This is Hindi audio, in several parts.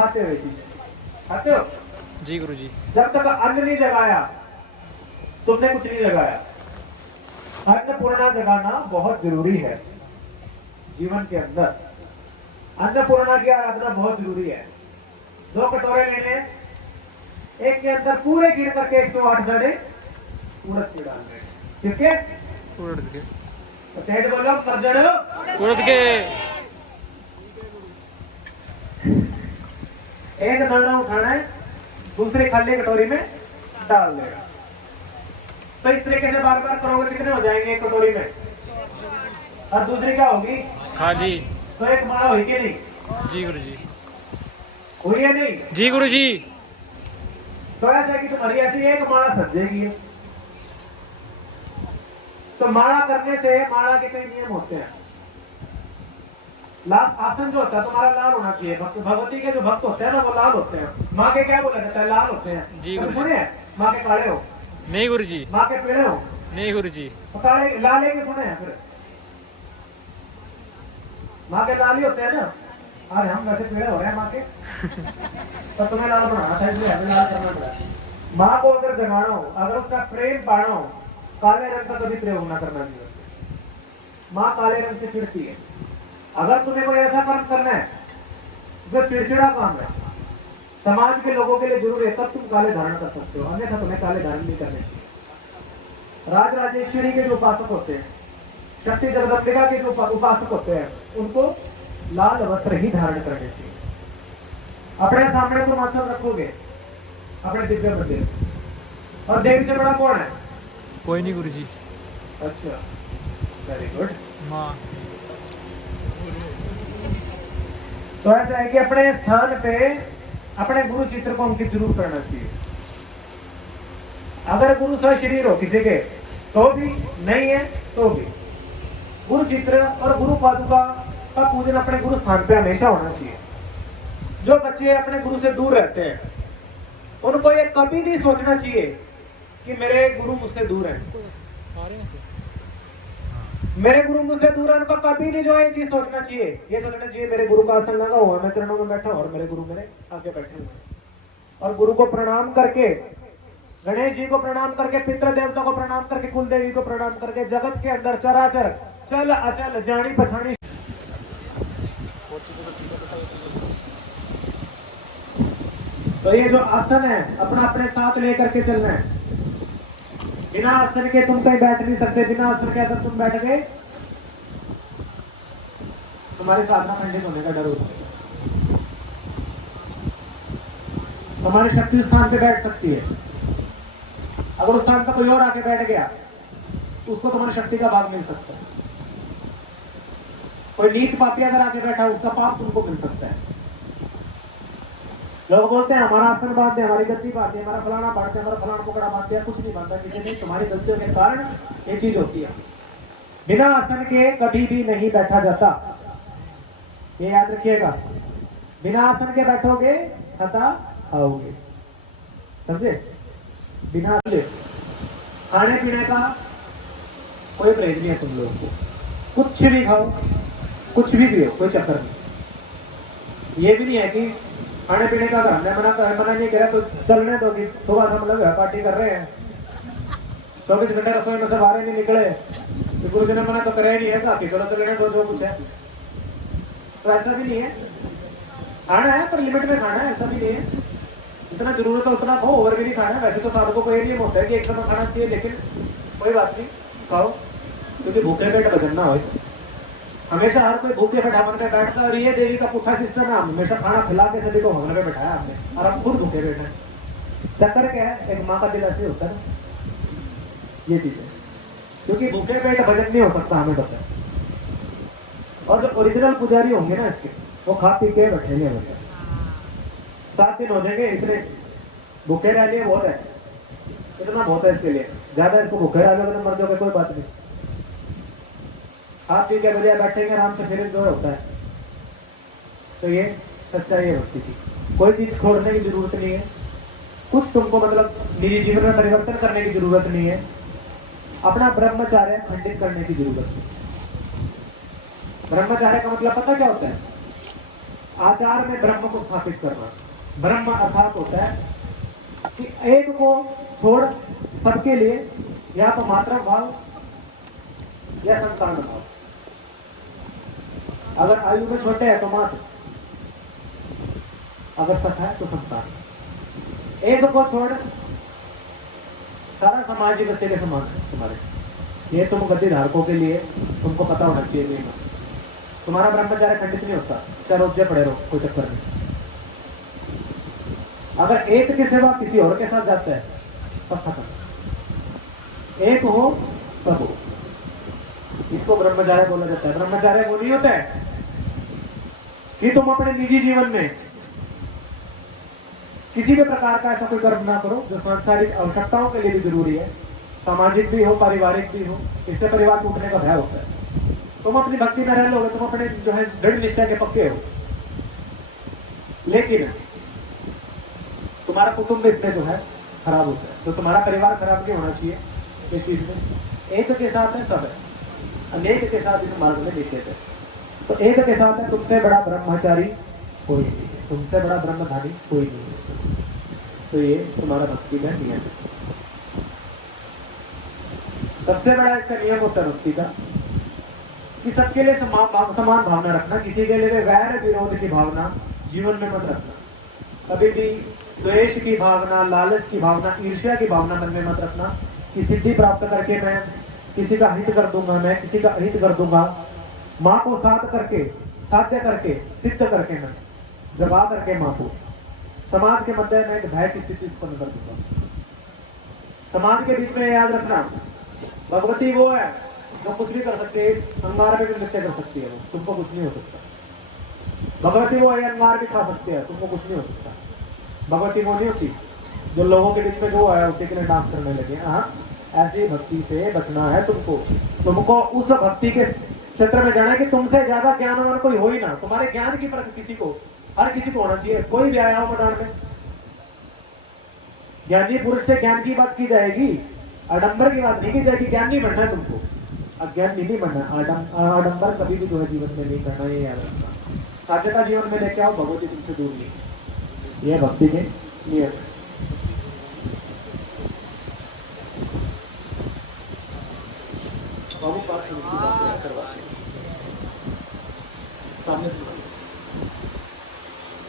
खाते हो ये चीजें, खाते हो जी गुरु जी। जब तक अन्न नहीं जगाया तुमने कुछ नहीं जगाया। अन्नपूर्णा जगाना बहुत जरूरी है जीवन के अंदर। अन्नपूर्णा की आराधना बहुत जरूरी है। 2 कटोरे लेने, एक के अंदर पूरे गिर करके 108 दाने उड़द के डालने, किसके? उड़द के। तो तेज बोलो, कर जड़ो उड़द के। एक दाना उठाना है, दूसरी खाली कटोरी में डाल देगा। तो इस तरीके से बार बार करोगे, कितने हो जाएंगे एक कटोरी में? और दूसरी क्या होगी? खाली। तो एक माला हुई कि नहीं? जी गुरु जी। हुई है नहीं? जी गुरु जी। तो ऐसा है कि तुम्हारी ऐसी एक माला सजेगी। तो माला करने से माला के कई नियम होते हैं। लाल आसन जो होता है तुम्हारा लाल होना चाहिए। भगवती के जो भक्त होते हैं ना वो लाल होते हैं। माँ के क्या बोला जाता है? लाल होते हैं। जी गुरु जी। सुने? माँ के काले हो, नहीं गुरु जी। माँ के पीले हो, नहीं गुरु जी। तो काले लाल के सुने हैं फिर? माँ के लाल ही होते हैं ना। अरे हम वैसे पीड़े हो रहे हैं माँ के तो तुम्हें लाल बनाना था, इसलिए हमें लाल करना पड़ा। माँ को अगर जगाना हो, अगर उसका प्रेम पाना हो, काले रंग का कभी प्रयोग ना करना चाहिए। माँ काले रंग से चिढ़ती है। अगर तुम्हें कोई ऐसा काम करना है जो चिड़चिड़ा काम है, समाज के लोगों के लिए जरूर है, तब तुम काले धारण कर सकते हो, अन्यथा तुम्हें काले धारण नहीं करने चाहिए। राज राजेश्वरी के जो उपासक होते हैं, शक्ति जगदम्बिका के जो उपासक होते हैं, उनको लाल वस्त्र ही धारण करने चाहिए। अपने सामने तुम आसन रखोगे अपने दिव्य मंदिर, और देव से बड़ा कौन है? कोई नहीं गुरु जी। अच्छा, वेरी गुड। माँ। तो ऐसा है कि अपने स्थान पे अपने गुरु चित्र को अंकित जरूर करना चाहिए। अगर गुरु सशरीर हो किसी के तो भी, नहीं है तो भी, गुरु चित्र और गुरु पादुका का पूजन अपने गुरु स्थान पे हमेशा होना चाहिए। जो बच्चे अपने गुरु से दूर रहते हैं उनको ये कभी नहीं सोचना चाहिए कि मेरे गुरु मुझसे दूर हैं, मेरे गुरु मुझसे दूर है। उनको कभी नहीं जो है चीज सोचना चाहिए। ये सोचना चाहिए मेरे गुरु का आसन लगा हुआ, मैं चरणों में बैठा और मेरे गुरु मेरे आगे बैठे हुए। और गुरु को प्रणाम करके, गणेश जी को प्रणाम करके, पितृ देवता को प्रणाम करके, कुल देवी को प्रणाम करके, जगत के अंदर चराचर चल अचल जानी पछानी। तो ये जो आसन है अपना अपने साथ लेकर के चलना है। बिना आसन के तुम कहीं बैठ नहीं सकते। बिना आसन के अगर तुम बैठ गए तुम्हारी साधना खंडित होने का डर हो सकता है। तुम्हारी शक्ति स्थान पे बैठ सकती है, अगर उस स्थान पर कोई और आके बैठ गया तो उसको तुम्हारी शक्ति का भाग मिल सकता है। कोई नीच पापी अगर आके बैठा उसका पाप तुमको मिल सकता है। लोग बोलते हैं हमारा आसन बांध दे, हमारी गद्दी बांध दे, हमारा फलाना बांध दे, हमारा फलाना पकड़ा बांध दिया। कुछ नहीं बांधता किसी ने, तुम्हारी गलतियों के कारण ये चीज होती है। बिना आसन के कभी भी नहीं बैठा जाता, ये याद रखिएगा। बिना आसन के बैठोगे खता खाओगे, समझे? बिना खाने पीने का कोई परहेज नहीं है तुम लोगों को। कुछ भी खाओ, कुछ भी पियो, कोई चक्कर नहीं। ये भी नहीं है कि खाने पीने का अगर हमने मना नहीं करा तो चलने दो कि सुबह हम लोग पार्टी कर रहे हैं, 24 घंटे रसोई में से बाहर नहीं निकले, तो गुरु जी ने मना तो करे ही नहीं है, काफी चलो चलने दो जो कुछ है। तो ऐसा भी नहीं है, खाना है पर लिमिट में खाना है, ऐसा भी नहीं है। जितना जरूरत है उतना खाओ, ओवर भी नहीं खाना है। वैसे तो साधकों को ये नियम होता है कि एक समय खाना चाहिए, लेकिन कोई बात नहीं, खाओ, क्योंकि भूखे पेट भजन ना हो। हमेशा हर कोई भूखे पेट हवन में बैठता है, और ये देवी का पुट्ठा सिस्टम है, हमेशा खाना खिला के सभी को हवन में बैठाया हमने, और हम खुद भूखे पेट हैं। चक्कर क्या है, एक माँ का दिल ऐसे होता है, ये चीज है। क्योंकि भूखे पेट भजन नहीं हो सकता, हमें पता है। और जो ओरिजिनल पुजारी होंगे ना इसके, वो खा पी के बैठे नहीं होते। 7 दिन हो जाएंगे, इतने भूखे रह लिए बहुत है, इतना बहुत है इसके लिए। ज्यादा इसको भूखे रह जाओगे तो मर जाओगे, कोई बात नहीं। खा पी के बजाय बैठेंगे आराम से, फिर जो होता है। तो ये सच्चाई है भक्ति की। कोई चीज छोड़ने की जरूरत नहीं है, कुछ तुमको मतलब निजी जीवन में परिवर्तन करने की जरूरत नहीं है, अपना ब्रह्मचार्य खंडित करने की जरूरत है। ब्रह्मचार्य का मतलब पता क्या होता है? आचार में ब्रह्म को स्थापित करना। ब्रह्म अर्थात होता है कि एक को छोड़ सबके लिए या तो मात्रा भाव या संतान भाव। अगर आयु में छोटे है तो मात्र, अगर सच है तो संतान। एक को छोड़ सारा समाज ही बच्चे के समान है तुम्हारे। ये तुम गद्दी धारकों के लिए तुमको पता होना चाहिए नहीं। तुम्हारा ब्रह्मचार्य खंडित नहीं होता, चाहे रोजे पड़े रहो, कोई चक्कर नहीं। अगर एक के सिवा किसी और के साथ जाता है तब खत्म। एक हो सब हो, इसको ब्रह्मचार्य बोला जाता है। ब्रह्मचार्य वो नहीं होता है कि तुम अपने निजी जीवन में किसी भी प्रकार का ऐसा कोई कर्म ना करो जो सांसारिक आवश्यकताओं के लिए भी जरूरी है, सामाजिक भी हो, पारिवारिक भी हो। इससे परिवार टूटने का भय होता है। तुम अपनी भक्ति में रह लोगे, तुम अपने जो है दृढ़ निश्चय के पक्के हो, लेकिन तुम्हारा कुटुंब इसमें जो है खराब होता है। तो तुम्हारा परिवार खराब नहीं होना चाहिए इस चीज में। एक के साथ है सब है, अनेक के साथ इस मार्ग में निषेध है। तो एक के साथ है, तुमसे बड़ा ब्रह्मचारी कोई नहीं है, तुमसे बड़ा ब्रह्मधारी कोई नहीं है। तो ये तुम्हारा भक्ति का नियम है। सबसे बड़ा इसका नियम होता है भक्ति का कि सबके लिए समान भावना रखना। किसी के लिए वैर विरोध की भावना जीवन में मत रखना। कभी भी द्वेष की भावना, लालच की भावना, ईर्ष्या की भावना मन में मत रखना कि सिद्धि प्राप्त करके मैं किसी का हित कर दूंगा, मैं किसी का अहित कर दूंगा। माँ को साध्य करके सिद्ध करके मैं जगा करके माँ को समाज के मध्य में एक भय की स्थिति उत्पन्न कर दूंगा। समाज के बीच में याद रखना, भगवती वो है जो कुछ भी कर सकते है। अंगार में भी नृत्य कर सकती है, वो तुमको कुछ नहीं हो सकता। भगवती वो है, अंगार भी खा सकती है, तुमको कुछ नहीं हो सकता। भगवती वो नहीं होती जो लोगों के बीच में जो आया उसी के लिए डांस करने लगे। हाँ, ऐसी भक्ति से बचना है तुमको उस भक्ति के क्षेत्र में जाना है कि तुमसे ज्यादा ज्ञानवान कोई हो ही ना। तुम्हारे ज्ञान की परख हर किसी को होना चाहिए। कोई भी आया हो मैदान में, ज्ञानी पुरुष से ज्ञान की बात की जाएगी, आडंबर की बात नहीं की जाएगी। ज्ञानी बनना है तुमको, अज्ञान नहीं बनना। आडंबर कभी भी जो है जीवन में नहीं करना, ये याद रखना। साध्यता जीवन में लेके आओ, भगवती तुमसे दूर नहीं। यह भक्ति के नियम है।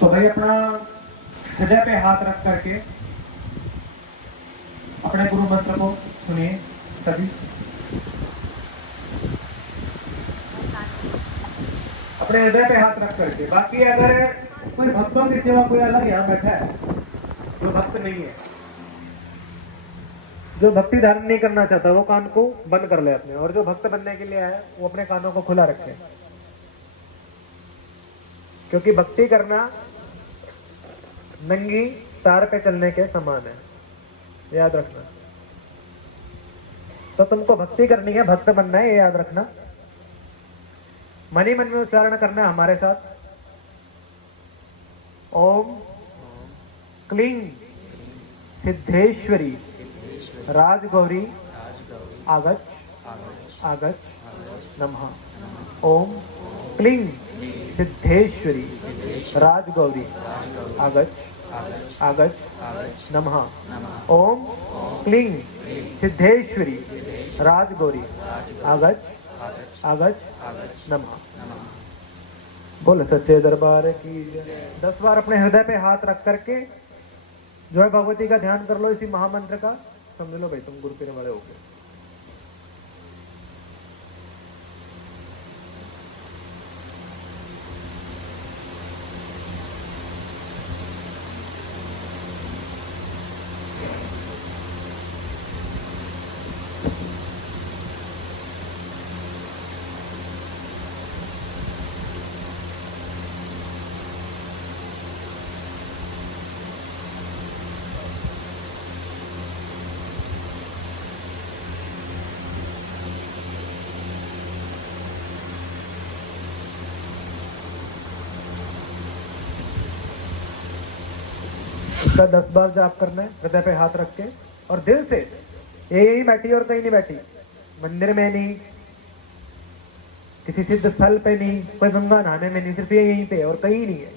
तो भाई अपना हृदय पे हाथ रख करके अपने गुरु मंत्र को सुनिए सभी। अपने हृदय पे हाथ रख करके। बाकी अगर कोई भक्तों की सेवा कोई अलग यहाँ बैठा है जो भक्त नहीं है, जो भक्ति धारण नहीं करना चाहता, वो कान को बंद कर ले अपने। और जो भक्त बनने के लिए है वो अपने कानों को खुला रखे, क्योंकि भक्ति करना नंगी तार पे चलने के समान है, याद रखना। तो तुमको भक्ति करनी है, भक्त बनना है, ये याद रखना। मन ही मन में उच्चारण करना है हमारे साथ। ओम क्लीं सिद्धेश्वरी राजगौरी आगच नमः। ओम क्लीं सिद्धेश्वरी राजगौरी आगच नमः। ओम क्लीं सिद्धेश्वरी राजगौरी आगच नमः। बोलो सच्चे दरबार की जय। 10 बार अपने हृदय पे हाथ रख करके जो है भगवती का ध्यान कर लो इसी महामंत्र का। समझ लो भाई तुम गुरु पीने वाले हो गए। इसका 10 बार जाप करना है हृदय पे हाथ रख के और दिल से। यही बैठी और कहीं नहीं बैठी, मंदिर में नहीं, किसी सिद्ध स्थल पे नहीं, कोई गंगा नहाने में नहीं, सिर्फ यहीं पे और कहीं नहीं है।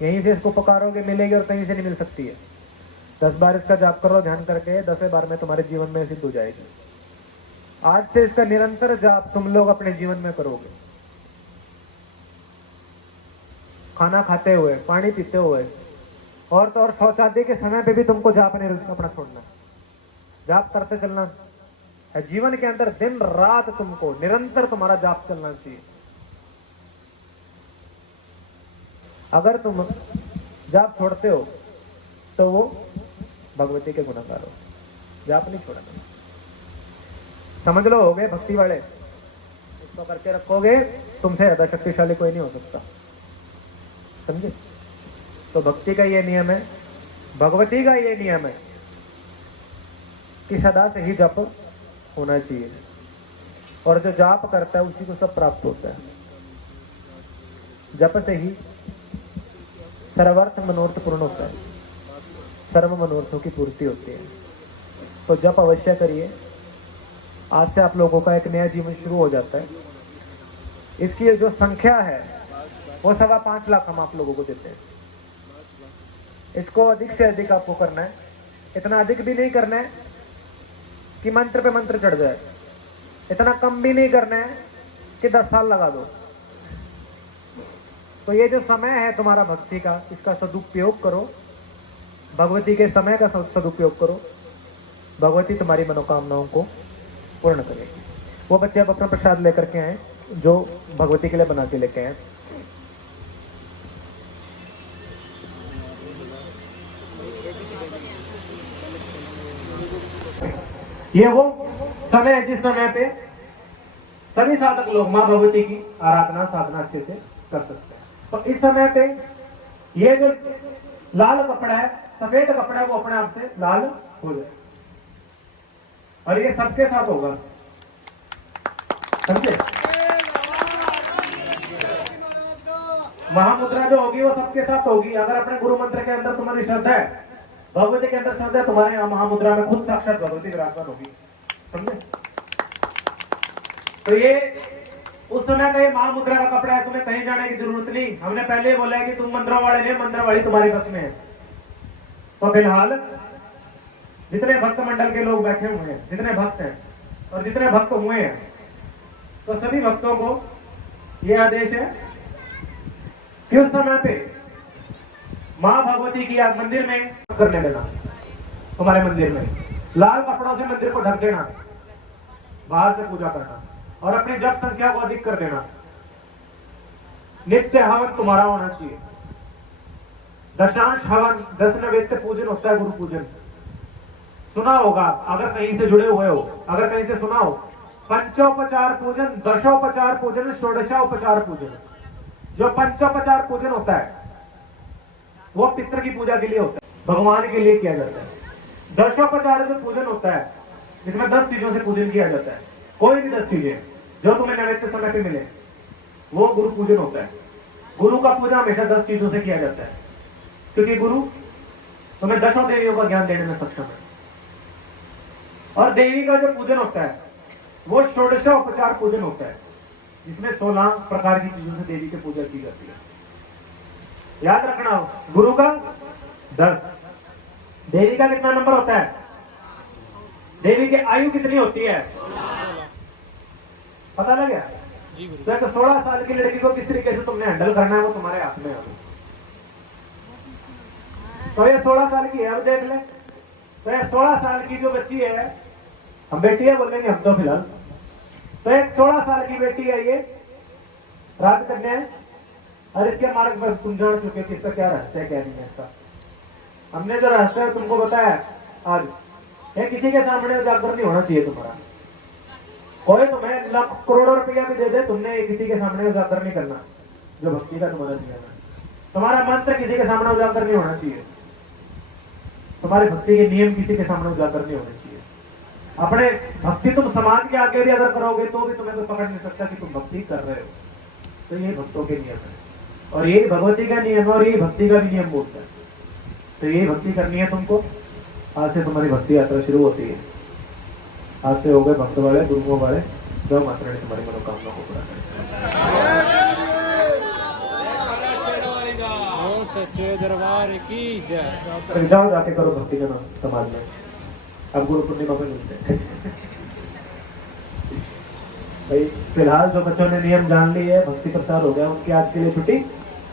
यहीं से इसको पुकारोगे मिलेगी और कहीं से नहीं मिल सकती है। 10 बार इसका जाप करो ध्यान करके, 10वें बार में तुम्हारे जीवन में सिद्ध हो जाएगी। आज से इसका निरंतर जाप तुम लोग अपने जीवन में करोगे। खाना खाते हुए, पानी पीते हुए, और तो और शौचालय के समय पे भी तुमको जाप नहीं अपना छोड़ना, जाप करते चलना है। जीवन के अंदर दिन रात तुमको निरंतर तुम्हारा जाप चलना चाहिए। अगर तुम जाप छोड़ते हो तो वो भगवती के गुनाहगार हो। जाप नहीं छोड़ना, समझ लो, हो गए भक्ति वाले, इसको करके रखोगे, तुमसे ज्यादा शक्तिशाली कोई नहीं हो सकता, समझे। तो भक्ति का ये नियम है, भगवती का ये नियम है कि सदा से ही जप होना चाहिए, और जो जाप करता है उसी को सब प्राप्त होता है। जप से ही सर्वार्थ मनोरथ पूर्ण होता है, सर्व मनोरथों की पूर्ति होती है। तो जप अवश्य करिए। आज से आप लोगों का एक नया जीवन शुरू हो जाता है। इसकी जो संख्या है वो 5.25 लाख हम आप लोगों को देते हैं। इसको अधिक से अधिक आपको करना है, इतना अधिक भी नहीं करना है कि मंत्र पे मंत्र चढ़ जाए, इतना कम भी नहीं करना है कि 10 साल लगा दो। तो ये जो समय है तुम्हारा भक्ति का, इसका सदुपयोग करो, भगवती के समय का सदुपयोग करो। भगवती तुम्हारी मनोकामनाओं को पूर्ण करेगी। वो बच्चे अब अपना प्रसाद लेकर के आए जो भगवती के लिए बना के लेके आए। ये वो समय है जिस समय पे सभी साधक लोग माँ भगवती की आराधना साधना अच्छे से कर सकते हैं। तो इस समय पे ये जो लाल कपड़ा है, सफेद कपड़ा है, वो अपने आप से लाल हो जाए, और ये सबके साथ होगा, समझे। महामुद्रा जो होगी वो सबके साथ होगी। अगर अपने गुरु मंत्र के अंदर तुम्हारी श्रद्धा है, भगवती के अंदर श्रद्धा है, तुम्हारे यहाँ महामुद्रा में खुद साक्षात भगवती विराजमान होगी, समझे। तो ये उस समय का ये महामुद्रा का कपड़ा है, तुम्हें कहीं जाने की जरूरत नहीं। हमने पहले ही बोला है कि तुम मंत्रों वाले नहीं, मंत्र वाली तुम्हारे बस में है। तो फिलहाल जितने भक्त मंडल के लोग बैठे हुए हैं, जितने भक्त हैं और जितने भक्त हुए हैं, तो सभी भक्तों को यह आदेश है कि उस समय पे माँ भगवती की याद मंदिर में करने देना। तुम्हारे मंदिर में लाल कपड़ों से मंदिर को ढक देना, बाहर से पूजा करना, और अपनी जप संख्या को अधिक कर देना। नित्य हवन तुम्हारा होना चाहिए। दशांश हवन, 10 नैवेद्य पूजन होता है, गुरु पूजन सुना होगा अगर कहीं से जुड़े हुए हो, अगर कहीं से सुना हो। पंचोपचार पूजन, दशोपचार पूजन, षोडशोपचार पूजन। जो पंचोपचार पूजन होता है वो पितृ की पूजा के लिए होता है, भगवान के लिए किया जाता है। दशोपचार जो पूजन होता है जिसमें 10 चीजों से पूजन किया जाता है, कोई भी 10 चीजें जो तुम्हें नैवेद्य समय पे मिले, वो गुरु पूजन होता है। गुरु का पूजन हमेशा 10 चीजों से किया जाता है, क्योंकि गुरु तुम्हें 10 देवियों का ज्ञान देने में सक्षम है। और देवी का जो पूजन होता है वो षोडशोपचार पूजन होता है, जिसमें 16 प्रकार की चीजों से देवी की पूजा की जाती है। याद रखना, गुरु का 10, देवी का कितना नंबर होता है? देवी की आयु कितनी होती है? पता लग गया? तो 16 साल की लड़की को किस तरीके से तुमने हैंडल करना है वो तुम्हारे हाथ में है। तो ये 16 साल की है, अब देख ले। तो ये 16 साल की जो बच्ची है, हम बेटी है बोलेंगे हम तो फिलहाल, तो एक 16 साल की बेटी है, ये राजकन्या है, और इसके मार्ग पर तुम जान चुके कि इसका क्या रहस्य है क्या नहीं है इसका। हमने जो रहस्य है तुमको बताया आज। ये किसी के सामने उजागर नहीं होना चाहिए तुम्हारा। कोई तुम्हें लाख करोड़ों रुपया भी दे दे, तुमने किसी के सामने उजागर नहीं करना। जो भक्ति का तुम्हारा नियम है, तुम्हारा मंत्र किसी के सामने उजागर नहीं होना चाहिए, तुम्हारे भक्ति के नियम किसी के सामने उजागर नहीं होने चाहिए। अपने भक्ति तुम समाज के आगे भी अगर करोगे तो भी तुम्हें कोई पकड़ नहीं सकता कि तुम भक्ति कर रहे हो। तो ये भक्तों के नियम है, और ये भगवती का नियम है, और ये भक्ति का भी नियम बोलता है। तो ये भक्ति करनी है तुमको। आज से तुम्हारी भक्ति यात्रा शुरू होती है। आज से हो गए भक्त वाले, गुरुओं वाले, जो मात्रा ने तुम्हारी मनोकामना को पूरा करें। सच्चे दरबार की जय। जाओ जाके करो भक्ति जन समाज में, अब गुरु पूर्णिमा पे मिलते हैं। भाई फिलहाल जो बच्चों ने नियम जान लिए, भक्ति प्रसार हो गया, उनकी आज के लिए छुट्टी।